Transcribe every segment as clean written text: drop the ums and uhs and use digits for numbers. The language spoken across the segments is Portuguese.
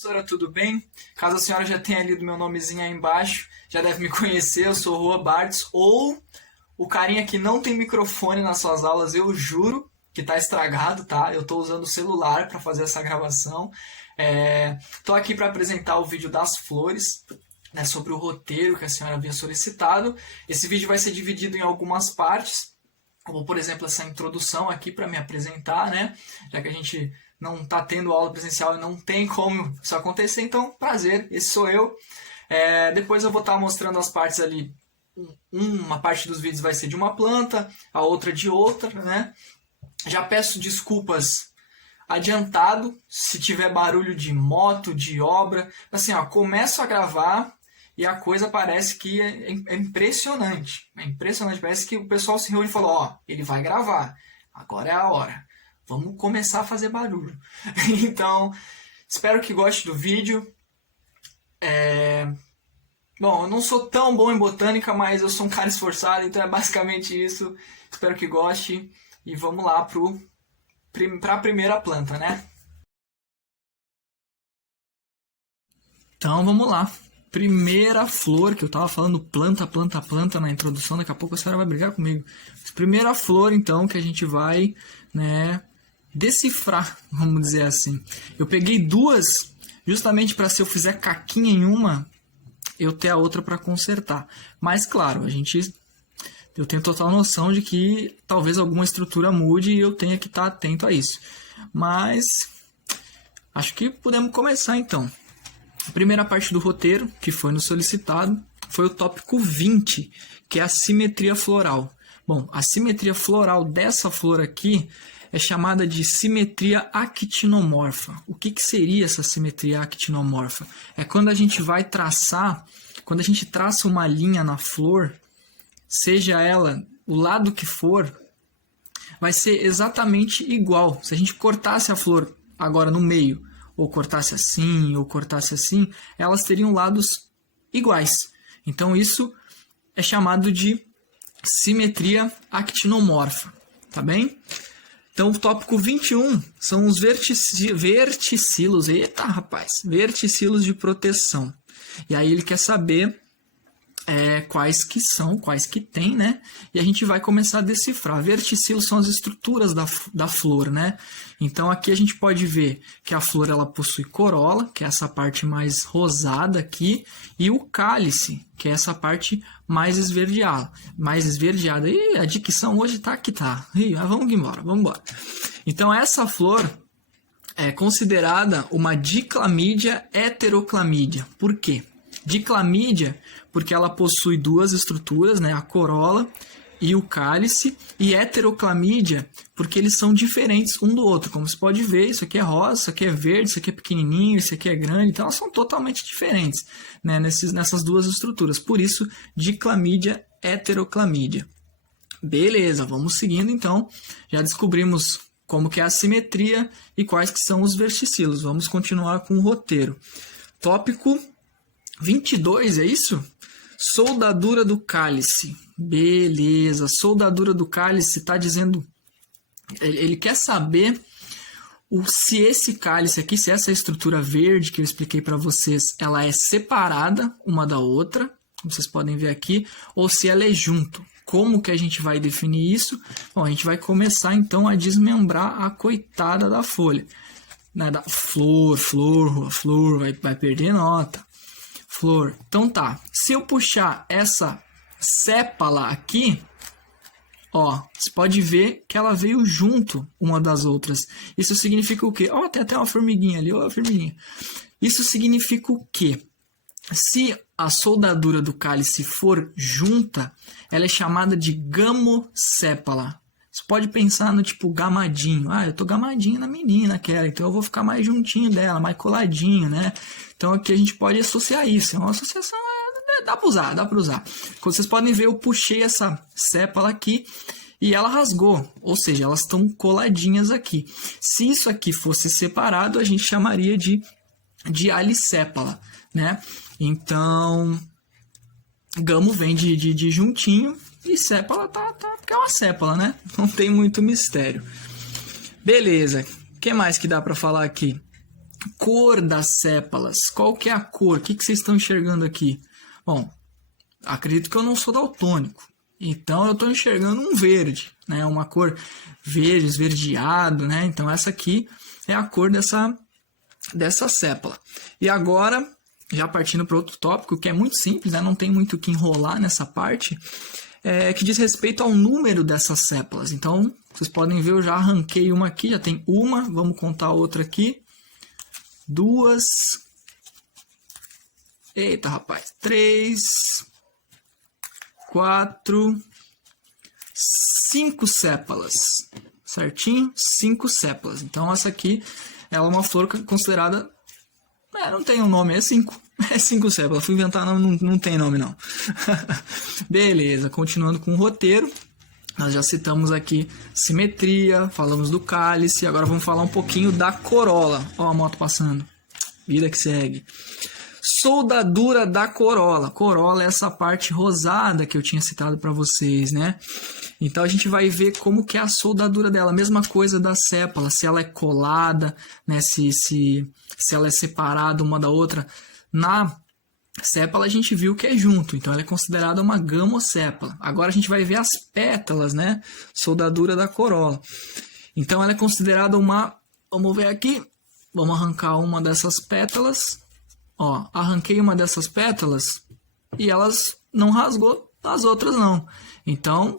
Professora, tudo bem? Caso a senhora já tenha lido meu nomezinho aí embaixo, já deve me conhecer, eu sou Rua Bartz, ou o carinha que não tem microfone nas suas aulas, eu juro que tá estragado, tá? Eu tô usando o celular para fazer essa gravação. Tô aqui para apresentar o vídeo das flores, né, sobre o roteiro que a senhora havia solicitado. Esse vídeo vai ser dividido em algumas partes, como por exemplo essa introdução aqui para me apresentar, né? Já que a gente não está tendo aula presencial e não tem como isso acontecer, então prazer, esse sou eu. Depois eu vou estar mostrando as partes ali. Uma parte dos vídeos vai ser de uma planta, a outra de outra, né? Já peço desculpas adiantado se tiver barulho de moto, de obra. Assim, ó, começo a gravar e a coisa parece que é impressionante. É impressionante, parece que o pessoal se reúne e falou, ó, ele vai gravar, agora é a hora. Vamos começar a fazer barulho. Então, espero que goste do vídeo. Bom, eu não sou tão bom em botânica, mas eu sou um cara esforçado, então é basicamente isso. Espero que goste e vamos lá para a primeira planta, né? Então, vamos lá. Primeira flor, que eu tava falando planta na introdução, daqui a pouco a senhora vai brigar comigo. Primeira flor, então, que a gente vai, né, decifrar, vamos dizer assim. Eu peguei duas, justamente para se eu fizer caquinha em uma, eu ter a outra para consertar. Mas, claro, eu tenho total noção de que talvez alguma estrutura mude e eu tenha que estar atento a isso. Mas, acho que podemos começar, então. A primeira parte do roteiro, que foi no solicitado, foi o tópico 20, que é a simetria floral. Bom, a simetria floral dessa flor aqui é chamada de simetria actinomorfa. O que seria essa simetria actinomorfa? É quando a gente vai traçar, quando a gente traça uma linha na flor, seja ela o lado que for, vai ser exatamente igual. Se a gente cortasse a flor agora no meio, ou cortasse assim, elas teriam lados iguais. Então isso é chamado de simetria actinomorfa, tá bem? Então o tópico 21 são os verticilos, eita rapaz, verticilos de proteção. E aí ele quer saber quais que tem, né? E a gente vai começar a decifrar. Verticilos são as estruturas da flor, né? Então aqui a gente pode ver que a flor ela possui corola, que é essa parte mais rosada aqui, e o cálice, que é essa parte mais esverdeada. Ih, a dicção hoje tá que tá. Ih, vamos embora. Então essa flor é considerada uma diclamídia heteroclamídia. Por quê? Diclamídia, porque ela possui duas estruturas, né, a corola e o cálice, e heteroclamídia, porque eles são diferentes um do outro. Como você pode ver, isso aqui é rosa, isso aqui é verde, isso aqui é pequenininho, isso aqui é grande, então elas são totalmente diferentes, né, nessas duas estruturas. Por isso, diclamídia, heteroclamídia. Beleza, vamos seguindo então. Já descobrimos como que é a simetria e quais que são os verticilos. Vamos continuar com o roteiro. Tópico 22, é isso? Soldadura do cálice. Beleza, soldadura do cálice está dizendo... Ele quer saber se esse cálice aqui, se essa estrutura verde que eu expliquei para vocês, ela é separada uma da outra, como vocês podem ver aqui, ou se ela é junto. Como que a gente vai definir isso? Bom, a gente vai começar então a desmembrar a coitada da folha. Né? Da flor, vai perder nota. Flor. Então tá, se eu puxar essa sépala aqui, ó, você pode ver que ela veio junto uma das outras. Isso significa o quê? Ó, tem até uma formiguinha ali, ó, formiguinha. Isso significa o quê? Se a soldadura do cálice for junta, ela é chamada de gamosépala. Você pode pensar no tipo gamadinho. Ah, eu tô gamadinho na menina, aquela, então eu vou ficar mais juntinho dela, mais coladinho, né? Então aqui a gente pode associar isso. É uma associação, dá pra usar. Como vocês podem ver, eu puxei essa sépala aqui e ela rasgou. Ou seja, elas estão coladinhas aqui. Se isso aqui fosse separado, a gente chamaria de alisépala, né? Então, gamo vem de juntinho. E sépala porque é uma sépala, né? Não tem muito mistério. Beleza. O que mais que dá para falar aqui? cor das sépalas. Qual que é a cor? O que vocês estão enxergando aqui? Bom, acredito que eu não sou daltônico. Então eu estou enxergando um verde, né? Uma cor verde, esverdeado, né? Então essa aqui é a cor dessa sépala. E agora, já partindo para outro tópico, que é muito simples, né? Não tem muito o que enrolar nessa parte, que diz respeito ao número dessas sépalas. Então, vocês podem ver, eu já arranquei uma aqui, já tem uma, vamos contar a outra aqui. 2, eita rapaz, 3, 4, 5 sépalas, certinho? 5 sépalas. Então essa aqui ela é uma flor considerada, não tem um nome, é 5. É 5 sépalas, fui inventar, não tem nome não. Beleza, continuando com o roteiro. Nós já citamos aqui simetria, falamos do cálice, agora vamos falar um pouquinho da corola. Ó a moto passando, vida que segue. Soldadura da corola. Corola é essa parte rosada que eu tinha citado para vocês, né? Então a gente vai ver como que é a soldadura dela. A mesma coisa da sépala, se ela é colada, né? Se ela é separada uma da outra. Na sépala a gente viu que é junto, então ela é considerada uma gamosépala. Agora a gente vai ver as pétalas, né? Soldadura da corola. Então ela é considerada uma... Vamos ver aqui. Vamos arrancar uma dessas pétalas. Ó, arranquei uma dessas pétalas e elas não rasgou, as outras não. Então,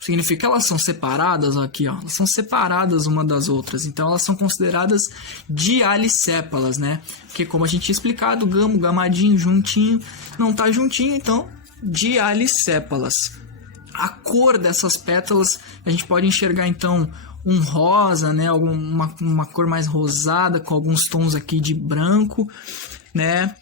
significa que elas são separadas, ó, aqui, ó. Elas são separadas uma das outras. Então, elas são consideradas dialissépalas, né? Porque, como a gente tinha explicado, gamo, gamadinho, juntinho, não tá juntinho, então, dialissépalas. A cor dessas pétalas, a gente pode enxergar, então, um rosa, né? Uma cor mais rosada, com alguns tons aqui de branco, né?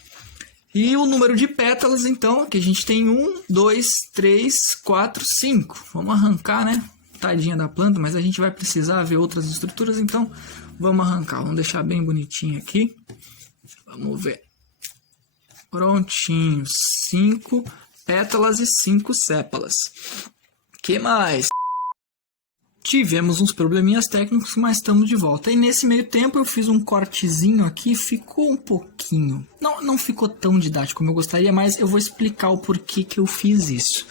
E o número de pétalas, então, que a gente tem 1, 2, 3, 4, 5. Vamos arrancar, né? Tadinha da planta, mas a gente vai precisar ver outras estruturas, então vamos arrancar. Vamos deixar bem bonitinho aqui. Vamos ver. Prontinho. 5 pétalas e 5 sépalas. Que mais? Tivemos uns probleminhas técnicos, mas estamos de volta. E nesse meio tempo eu fiz um cortezinho aqui, ficou um pouquinho... Não ficou tão didático como eu gostaria, mas eu vou explicar o porquê que eu fiz isso.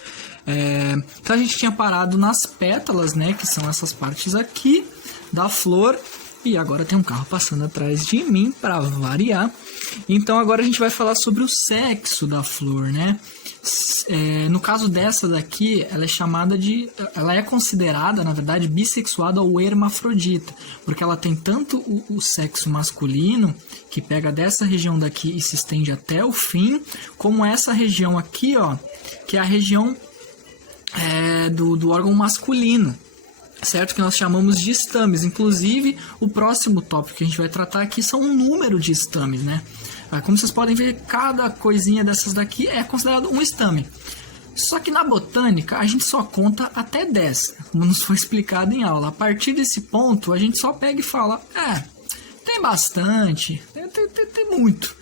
Então a gente tinha parado nas pétalas, né, que são essas partes aqui da flor. E agora tem um carro passando atrás de mim, para variar. Então agora a gente vai falar sobre o sexo da flor, né? No caso dessa daqui, ela é chamada de... Ela é considerada, na verdade, bissexuada ou hermafrodita. Porque ela tem tanto o sexo masculino, que pega dessa região daqui e se estende até o fim, como essa região aqui, ó, que é a região do órgão masculino. Certo? Que nós chamamos de estames. Inclusive, o próximo tópico que a gente vai tratar aqui são um número de estames, né? Como vocês podem ver, cada coisinha dessas daqui é considerado um estame. Só que na botânica, a gente só conta até 10, como nos foi explicado em aula. A partir desse ponto, a gente só pega e fala, tem bastante, tem muito.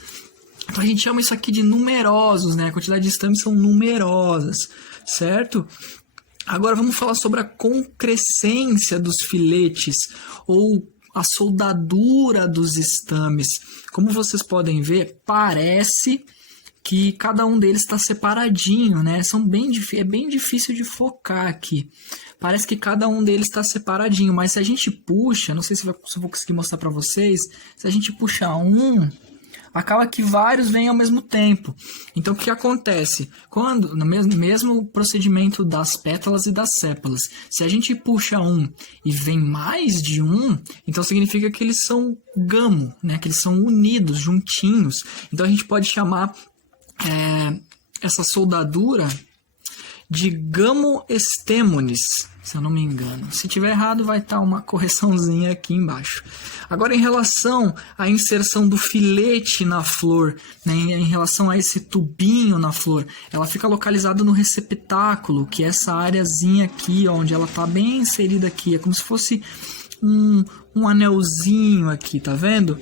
Então a gente chama isso aqui de numerosos, né? A quantidade de estames são numerosas, certo? Agora vamos falar sobre a concrescência dos filetes ou a soldadura dos estames. Como vocês podem ver, parece que cada um deles está separadinho, né? É bem difícil de focar aqui. Parece que cada um deles está separadinho, mas se a gente puxa, não sei se eu vou conseguir mostrar para vocês, se a gente puxar um... acaba que vários vêm ao mesmo tempo. Então, o que acontece? Quando, no mesmo procedimento das pétalas e das sépalas, se a gente puxa um e vem mais de um, então significa que eles são gamo, né? Que eles são unidos, juntinhos. Então, a gente pode chamar essa soldadura de gamoestemones, se eu não me engano. Se tiver errado, vai estar uma correçãozinha aqui embaixo. Agora, em relação à inserção do filete na flor, né, em relação a esse tubinho na flor, ela fica localizada no receptáculo, que é essa areazinha aqui, ó, onde ela está bem inserida aqui. É como se fosse um anelzinho aqui, tá vendo?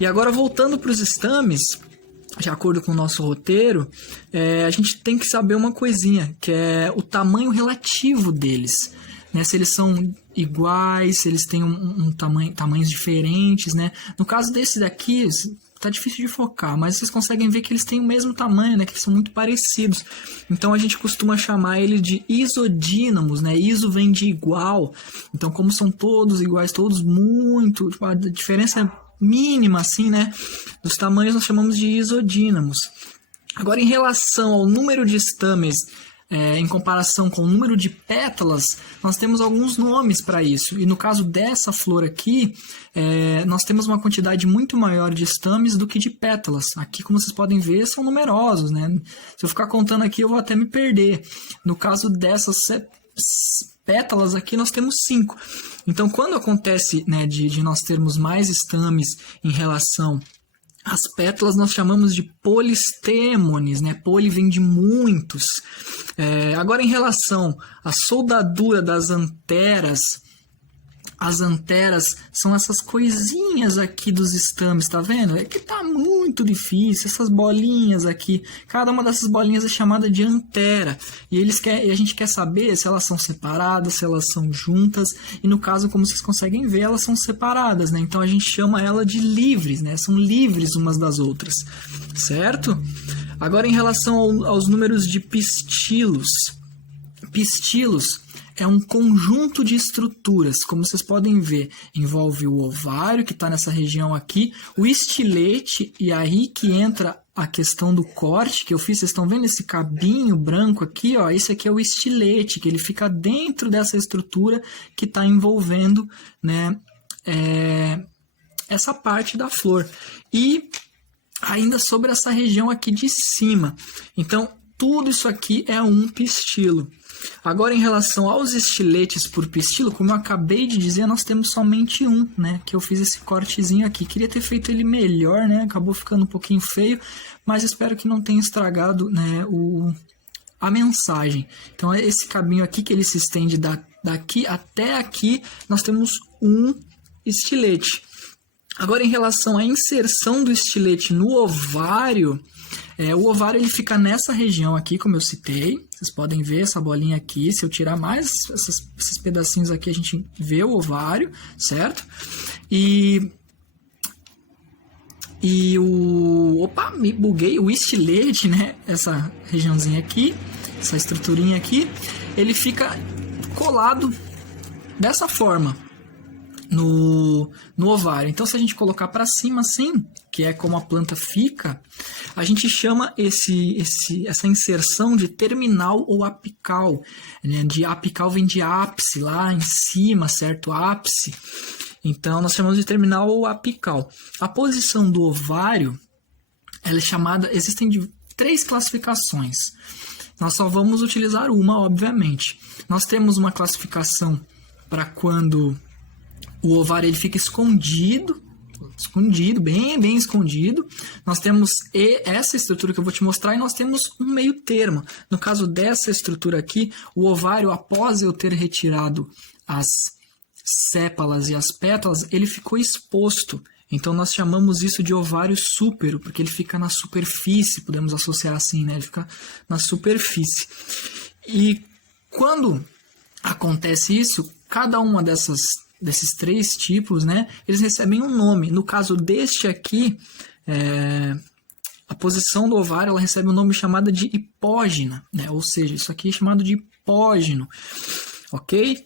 E agora, voltando para os estames... De acordo com o nosso roteiro, a gente tem que saber uma coisinha, que é o tamanho relativo deles. Né? Se eles são iguais, se eles têm tamanhos diferentes, né? No caso desse daqui, tá difícil de focar, mas vocês conseguem ver que eles têm o mesmo tamanho, né? Que eles são muito parecidos. Então a gente costuma chamar ele de isodínamos, né? Iso vem de igual. Então, como são todos iguais, todos muito, tipo, a diferença é mínima, assim, né? Dos tamanhos nós chamamos de isodínamos. Agora, em relação ao número de estames, em comparação com o número de pétalas, nós temos alguns nomes para isso. E no caso dessa flor aqui, nós temos uma quantidade muito maior de estames do que de pétalas. Aqui, como vocês podem ver, são numerosos, né? Se eu ficar contando aqui, eu vou até me perder. No caso dessas pétalas aqui, nós temos 5. Então, quando acontece, né, de nós termos mais estames em relação às pétalas, nós chamamos de polistêmones, né? Poli vem de muitos. Agora, em relação à soldadura das anteras, as anteras são essas coisinhas aqui dos estames, tá vendo? É que tá muito difícil, essas bolinhas aqui. Cada uma dessas bolinhas é chamada de antera. E a gente quer saber se elas são separadas, se elas são juntas. E no caso, como vocês conseguem ver, elas são separadas, né? Então a gente chama ela de livres, né? São livres umas das outras, certo? Agora, em relação aos números de pistilos. Pistilos é um conjunto de estruturas, como vocês podem ver, envolve o ovário, que está nessa região aqui, o estilete, e aí que entra a questão do corte que eu fiz. Vocês estão vendo esse cabinho branco aqui, ó? Esse aqui é o estilete, que ele fica dentro dessa estrutura que está envolvendo, né, essa parte da flor. E ainda sobre essa região aqui de cima. Então, tudo isso aqui é um pistilo. Agora, em relação aos estiletes por pistilo, como eu acabei de dizer, nós temos somente um, né? Que eu fiz esse cortezinho aqui. Queria ter feito ele melhor, né? Acabou ficando um pouquinho feio, mas espero que não tenha estragado, né, a mensagem. Então, esse cabinho aqui, que ele se estende daqui até aqui, nós temos um estilete. Agora, em relação à inserção do estilete no ovário, o ovário ele fica nessa região aqui, como eu citei. Vocês podem ver essa bolinha aqui. Se eu tirar mais esses pedacinhos aqui, a gente vê o ovário, certo? Opa, me buguei. O estilete, né? Essa regiãozinha aqui, essa estruturinha aqui, ele fica colado dessa forma no ovário. Então, se a gente colocar para cima assim, que é como a planta fica, a gente chama essa inserção de terminal ou apical, né? De apical vem de ápice, lá em cima, certo? Ápice. Então, nós chamamos de terminal ou apical. A posição do ovário, ela é chamada, existem 3 classificações. Nós só vamos utilizar uma, obviamente. Nós temos uma classificação para quando o ovário ele fica escondido, bem escondido. Nós temos essa estrutura que eu vou te mostrar, e nós temos um meio termo. No caso dessa estrutura aqui, o ovário, após eu ter retirado as sépalas e as pétalas, ele ficou exposto. Então nós chamamos isso de ovário súpero, porque ele fica na superfície, podemos associar assim, né? Ele fica na superfície. E quando acontece isso, cada uma desses 3 tipos, né, eles recebem um nome. No caso deste aqui, a posição do ovário ela recebe um nome chamado de hipógena, né? Ou seja, isso aqui é chamado de hipógeno, ok?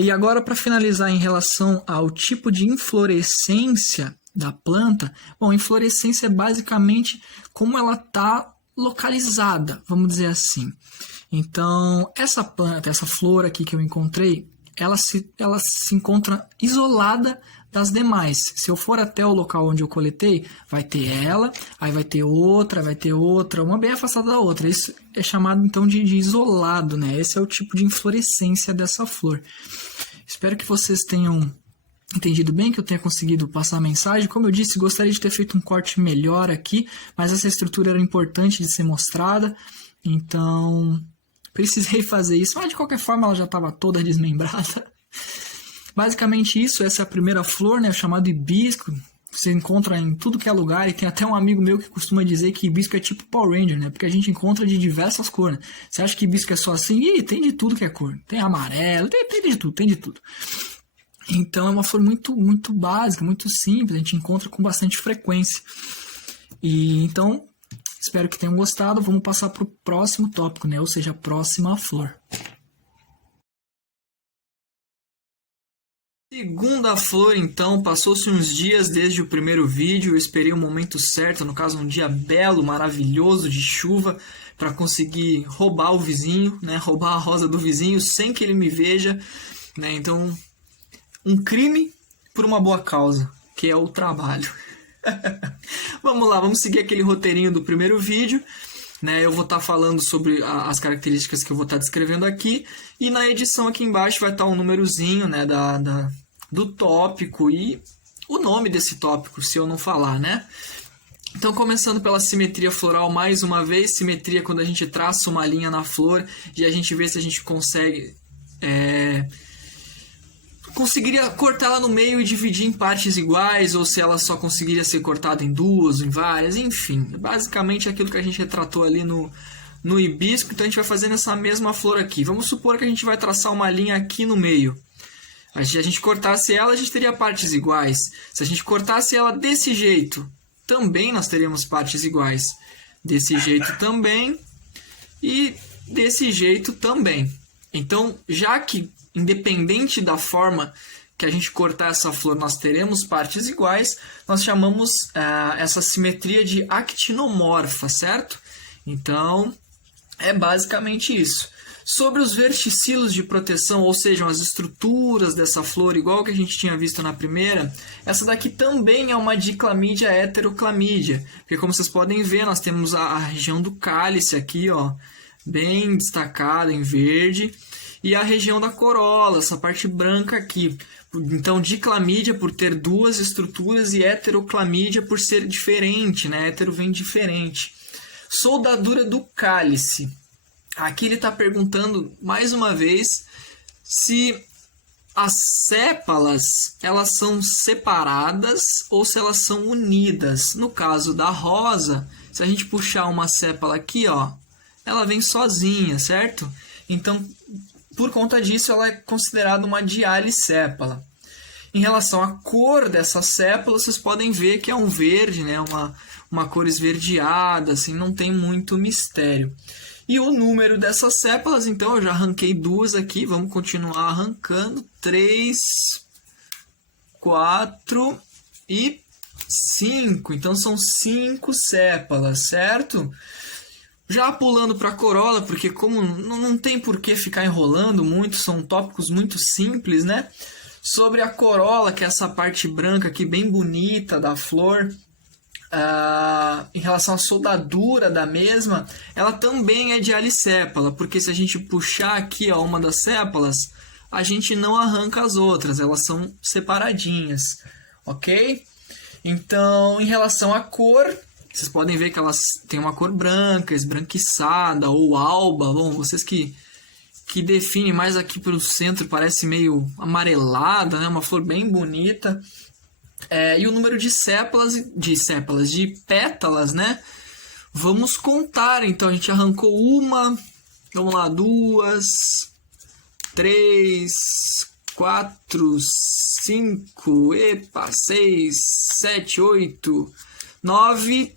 E agora, para finalizar, em relação ao tipo de inflorescência da planta, bom, inflorescência é basicamente como ela está localizada, vamos dizer assim. Então, essa planta, essa flor aqui que eu encontrei, ela se encontra isolada das demais. Se eu for até o local onde eu coletei, vai ter ela, aí vai ter outra, uma bem afastada da outra. Isso é chamado então de isolado, né? Esse é o tipo de inflorescência dessa flor. Espero que vocês tenham entendido bem, que eu tenha conseguido passar a mensagem. Como eu disse, gostaria de ter feito um corte melhor aqui, mas essa estrutura era importante de ser mostrada, então precisei fazer isso, mas de qualquer forma ela já estava toda desmembrada. Basicamente isso, essa é a primeira flor, né, chamado hibisco. você encontra em tudo que é lugar, e tem até um amigo meu que costuma dizer que hibisco é tipo Power Ranger, né? Porque a gente encontra de diversas cores. Né? Você acha que hibisco é só assim? Ih, tem de tudo que é cor. Tem amarelo, tem de tudo, tem de tudo. Então é uma flor muito, muito básica, muito simples, a gente encontra com bastante frequência. E então, espero que tenham gostado. Vamos passar para o próximo tópico, né? Ou seja, a próxima flor. Segunda flor, então, passou-se uns dias desde o primeiro vídeo, eu esperei o momento certo, no caso um dia belo, maravilhoso de chuva, para conseguir roubar o vizinho, né? Roubar a rosa do vizinho sem que ele me veja, né? Então, um crime por uma boa causa, que é o trabalho. Vamos lá, vamos seguir aquele roteirinho do primeiro vídeo. Né, eu vou estar falando sobre as características que eu vou estar descrevendo aqui, e na edição aqui embaixo vai estar um númerozinho, né, do tópico e o nome desse tópico, se eu não falar, né? Então, começando pela simetria floral mais uma vez. Simetria quando a gente traça uma linha na flor e a gente vê se a gente conseguiria cortar ela no meio e dividir em partes iguais, ou se ela só conseguiria ser cortada em duas, em várias, enfim. Basicamente aquilo que a gente retratou ali no hibisco, então a gente vai fazer nessa mesma flor aqui. Vamos supor que a gente vai traçar uma linha aqui no meio. Se a gente cortasse ela, a gente teria partes iguais. Se a gente cortasse ela desse jeito, também nós teríamos partes iguais. Desse jeito também e desse jeito também. Então, já que independente da forma que a gente cortar essa flor, nós teremos partes iguais, nós chamamos essa simetria de actinomorfa, certo? Então, é basicamente isso. Sobre os verticilos de proteção, ou seja, as estruturas dessa flor, igual que a gente tinha visto na primeira, essa daqui também é uma diclamídia heteroclamídia, porque como vocês podem ver, nós temos a região do cálice aqui, ó, bem destacada em verde, e a região da corola, essa parte branca aqui. Então, diclamídia por ter duas estruturas e heteroclamídia por ser diferente, né? Hétero vem diferente. Soldadura do cálice. Aqui ele está perguntando, mais uma vez, se as sépalas elas são separadas ou se elas são unidas. No caso da rosa, se a gente puxar uma sépala aqui, ó, ela vem sozinha, certo? Então, por conta disso, ela é considerada uma dialissépala. Em relação à cor dessa sépala, vocês podem ver que é um verde, né? Uma cor esverdeada, assim, não tem muito mistério. E o número dessas sépalas, então, eu já arranquei duas aqui, vamos continuar arrancando. 3, 4 e 5. Então, são 5 sépalas, certo? Já pulando para a corola, porque como não tem por que ficar enrolando muito, são tópicos muito simples, né? Sobre a corola, que é essa parte branca aqui, bem bonita da flor, em relação à soldadura da mesma, ela também é dialissépala, porque se a gente puxar aqui ó, uma das sépalas, a gente não arranca as outras, elas são separadinhas, ok? Então, em relação à cor, vocês podem ver que elas têm uma cor branca, esbranquiçada ou alba. Bom, vocês que definem mais aqui pelo centro, parece meio amarelada, né? Uma flor bem bonita. E o número de pétalas, né? Vamos contar. Então, a gente arrancou uma, vamos lá, 2, 3, 4, 5, 6, 7, 8, 9,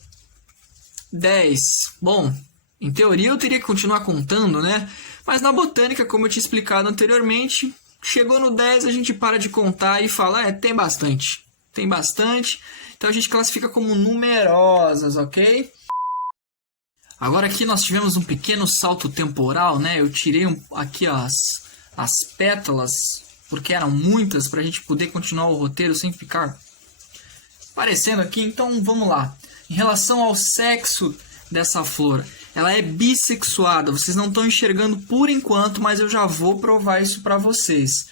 10. Bom, em teoria eu teria que continuar contando, né? Mas na botânica, como eu tinha explicado anteriormente, chegou no 10, a gente para de contar e fala, tem bastante. Tem bastante. Então a gente classifica como numerosas, ok? Agora aqui nós tivemos um pequeno salto temporal, né? Eu tirei aqui as pétalas, porque eram muitas, para a gente poder continuar o roteiro sem ficar aparecendo aqui. Então vamos lá. Em relação ao sexo dessa flor, ela é bissexuada. Vocês não estão enxergando por enquanto, mas eu já vou provar isso para vocês.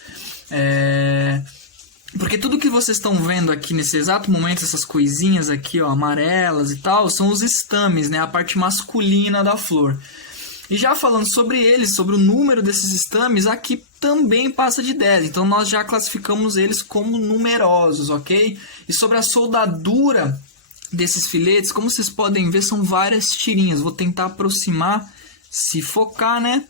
Porque tudo que vocês estão vendo aqui nesse exato momento, essas coisinhas aqui, ó, amarelas e tal, são os estames, né? A parte masculina da flor. E já falando sobre eles, sobre o número desses estames, aqui também passa de 10. Então nós já classificamos eles como numerosos, ok? E sobre a soldadura desses filetes, como vocês podem ver, são várias tirinhas. Vou tentar aproximar, se focar, né?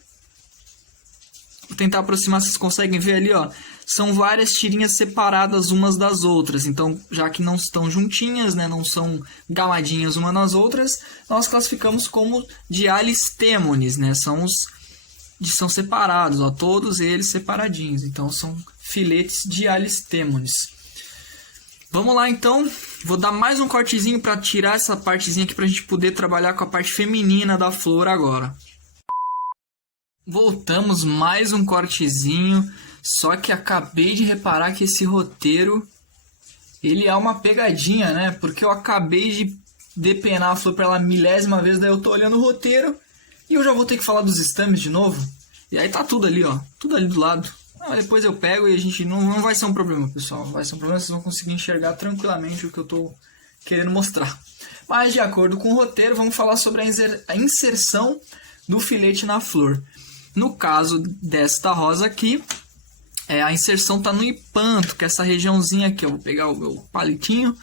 Vou tentar aproximar, vocês conseguem ver ali, ó. São várias tirinhas separadas umas das outras. Então, já que não estão juntinhas, né, não são gamadinhas umas nas outras, nós classificamos como dialistêmones, né? São separados, ó, todos eles separadinhos. Então, são filetes dialistêmones. Vamos lá, então. Vou dar mais um cortezinho para tirar essa partezinha aqui para a gente poder trabalhar com a parte feminina da flor agora. Voltamos, mais um cortezinho. Só que acabei de reparar que esse roteiro, ele é uma pegadinha, né? Porque eu acabei de depenar a flor para ela milésima vez, daí eu tô olhando o roteiro e eu já vou ter que falar dos estames de novo. E aí tá tudo ali, ó. Tudo ali do lado. Depois eu pego e a gente não vai ser um problema, pessoal. Não vai ser um problema, vocês vão conseguir enxergar tranquilamente o que eu tô querendo mostrar. Mas de acordo com o roteiro, vamos falar sobre a inserção do filete na flor. No caso desta rosa aqui, a inserção está no hipanto, que é essa regiãozinha aqui. Eu vou pegar o meu palitinho,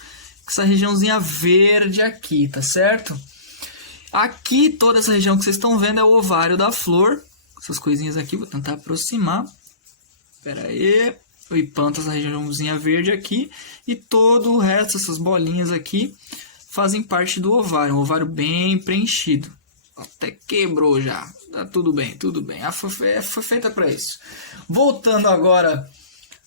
essa regiãozinha verde aqui, tá certo? Aqui, toda essa região que vocês estão vendo é o ovário da flor. Essas coisinhas aqui, vou tentar aproximar. Espera aí. O hipanto, essa regiãozinha verde aqui. E todo o resto, essas bolinhas aqui, fazem parte do ovário. Um ovário bem preenchido. Até quebrou já. Tá tudo bem, tudo bem. Foi feita para isso. Voltando agora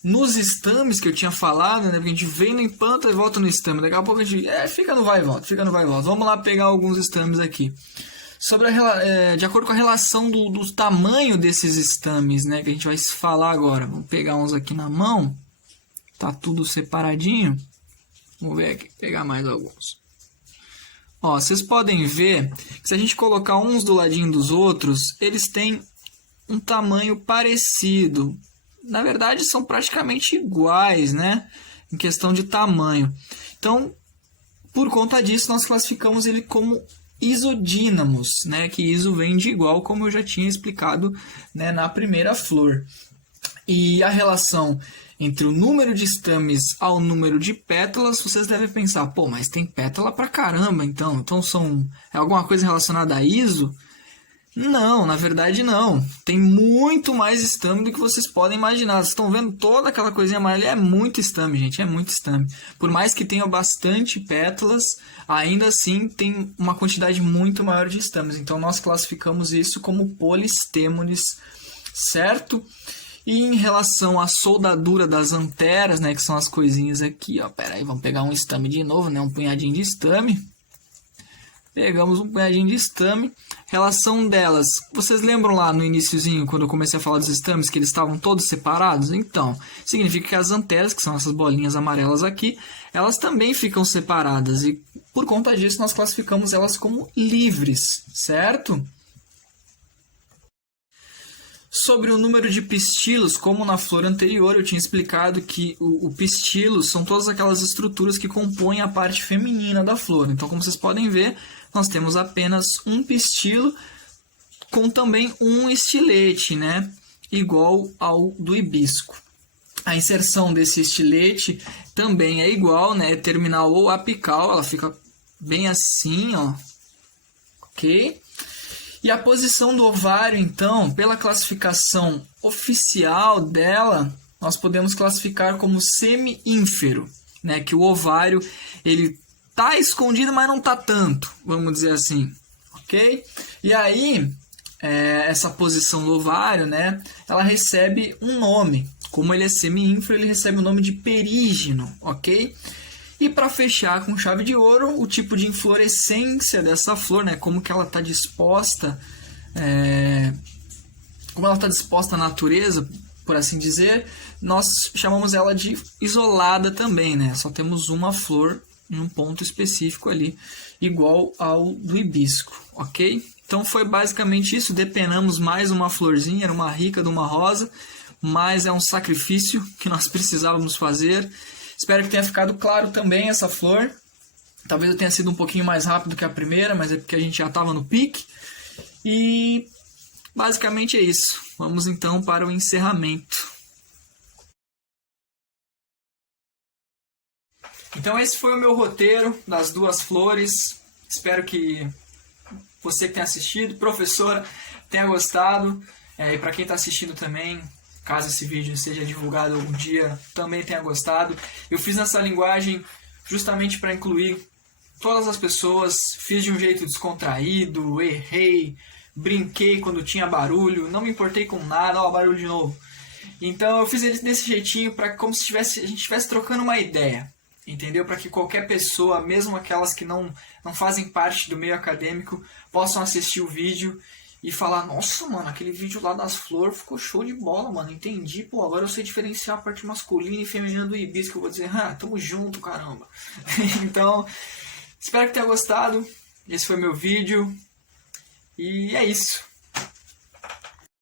nos estames que eu tinha falado, né? Porque a gente vem no hipanto e volta no estame. Daqui a pouco a gente fica no vai e volta, fica no vai e volta. Vamos lá pegar alguns estames aqui. Sobre de acordo com a relação do tamanho desses estames, né? Que a gente vai falar agora. Vamos pegar uns aqui na mão. Tá tudo separadinho. Vamos ver aqui, pegar mais alguns. Ó, vocês podem ver que se a gente colocar uns do ladinho dos outros, eles têm um tamanho parecido. Na verdade, são praticamente iguais, né? Em questão de tamanho. Então, por conta disso, nós classificamos ele como isodínamos, né? Que iso vem de igual, como eu já tinha explicado, né, na primeira flor. E a relação entre o número de estames ao número de pétalas, vocês devem pensar, pô, mas tem pétala pra caramba, então é alguma coisa relacionada a iso? Não, na verdade não. Tem muito mais estame do que vocês podem imaginar. Vocês estão vendo toda aquela coisinha amarela? É muito estame, gente, é muito estame. Por mais que tenha bastante pétalas, ainda assim tem uma quantidade muito maior de estames. Então nós classificamos isso como polistêmones, certo? E em relação à soldadura das anteras, né, que são as coisinhas aqui, ó, pera aí, vamos pegar um estame de novo, né, um punhadinho de estame. Pegamos um punhadinho de estame. Relação delas, vocês lembram lá no iniciozinho, quando eu comecei a falar dos estames, que eles estavam todos separados? Então, significa que as anteras, que são essas bolinhas amarelas aqui, elas também ficam separadas. E por conta disso, nós classificamos elas como livres, certo? Sobre o número de pistilos, como na flor anterior, eu tinha explicado que o pistilo são todas aquelas estruturas que compõem a parte feminina da flor. Então, como vocês podem ver, nós temos apenas um pistilo com também um estilete, né? Igual ao do hibisco. A inserção desse estilete também é igual, né? Terminal ou apical, ela fica bem assim, ó. Ok? E a posição do ovário, então, pela classificação oficial dela, nós podemos classificar como semi-ínfero, né? Que o ovário, ele tá escondido, mas não tá tanto, vamos dizer assim, ok? E aí, essa posição do ovário, né? Ela recebe um nome. Como ele é semi-ínfero, ele recebe o nome de perígino, ok? E para fechar com chave de ouro, o tipo de inflorescência dessa flor, né? Como que ela está disposta, como ela está disposta na natureza, por assim dizer, nós chamamos ela de isolada também, né? Só temos uma flor em um ponto específico ali, igual ao do hibisco, ok? Então foi basicamente isso, depenamos mais uma florzinha, era uma rica de uma rosa, mas é um sacrifício que nós precisávamos fazer. Espero que tenha ficado claro também essa flor. Talvez eu tenha sido um pouquinho mais rápido que a primeira, mas é porque a gente já estava no pique. E basicamente é isso. Vamos então para o encerramento. Então esse foi o meu roteiro das duas flores. Espero que você que tem assistido, professora, tenha gostado. E para quem está assistindo também, caso esse vídeo seja divulgado algum dia, também tenha gostado. Eu fiz nessa linguagem justamente para incluir todas as pessoas. Fiz de um jeito descontraído, errei, brinquei quando tinha barulho, não me importei com nada. Ó, barulho de novo. Então eu fiz ele desse jeitinho, para como se a gente estivesse trocando uma ideia. Entendeu? Para que qualquer pessoa, mesmo aquelas que não fazem parte do meio acadêmico, possam assistir o vídeo e falar: nossa, mano, aquele vídeo lá das flores ficou show de bola, mano, entendi, pô, agora eu sei diferenciar a parte masculina e feminina do hibisco. Eu vou dizer: tamo junto, caramba. Então, espero que tenha gostado. Esse foi meu vídeo e é isso.